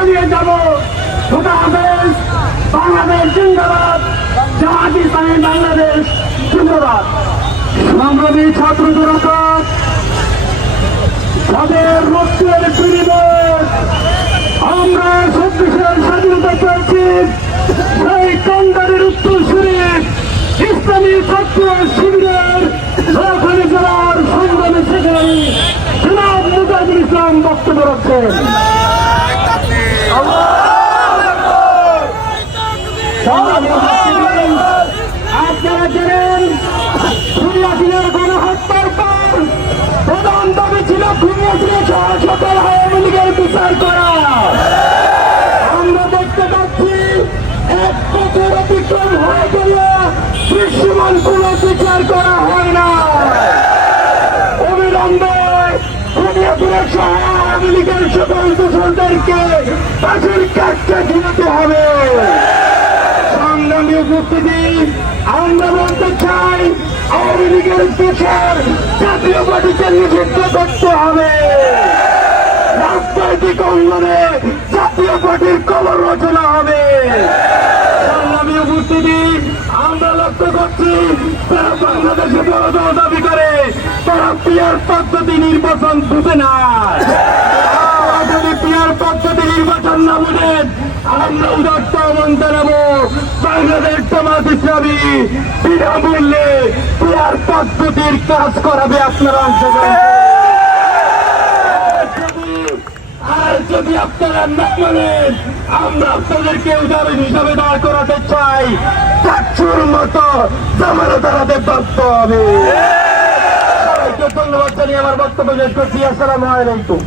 চালিয়ে যাব। খোদা হাফেজ। বাংলাদেশ জিন্দাবাদ। জামাত ইসলামী বাংলাদেশ জিন্দাবাদ। সংগ্রামী ছাত্র জনতা, তাদের রক্তের বিনিময়ে আমরা 26 স্বাধীনতা পেয়েছি। সেই কান্ডারির উত্তরসূরি ইসলামী ছাত্র শিবিরের নোয়াখালী জেলার সংগ্রামী সেক্রেটারি জনাব মুজাহিদুল ইসলাম বক্তব্য রাখছেন। আপনারা জানেন, খুনিয়াশিনের গণহত্যার পর প্রধান দাবি ছিল খুনিয়াশিনের সহ সকল আওয়ামী লীগের বিচার করা। আমরা দেখতে পাচ্ছি 1 বছর অতিক্রম হয়ে গেলে দৃশ্যমান কোন বিচার করা হয় না। অবিলম্বে খুনিয়াশিনের সহ আওয়ামী লীগের সকল দোষরদেরকে ফাঁসির কাজটা দিতে হবে। সংগ্রামী উপস্থিতি, আমরা বলতে চাই আওয়ামী লীগের বিচার জাতীয় পার্টিকে নিষিদ্ধ করতে হবে। রাজনৈতিক অঙ্গনে জাতীয় পার্টির কবর রচনা হবে। সংগ্রামী উপস্থিতি, আমরা লক্ষ্য করছি তারা বাংলাদেশে বড় দাবি করে, তারা পিয়ার পদ্ধতি নির্বাচন বুঝে না। যদি পিয়ার পদ্ধতি নির্বাচন না বুঝেন, আমরা উদাত্ত আহ্বান জানাবো বাংলাদেশ জামাত ইসলামী বিনামূল্যে পিয়ার পদ্ধতির কাজ করাবে। আপনারা অংশগ্রহণ আর যদি আপনারা না মানেন, আমরা আপনাদেরকে উদাহরণ হিসাবে দাঁড় করাতে চাই। চাচ্ছুর মতো জামানো দাঁড়াতে বাধ্য হবে। সবাইকে ধন্যবাদ জানিয়ে আমার বক্তব্য শেষ করছি। আসসালামু আলাইকুম।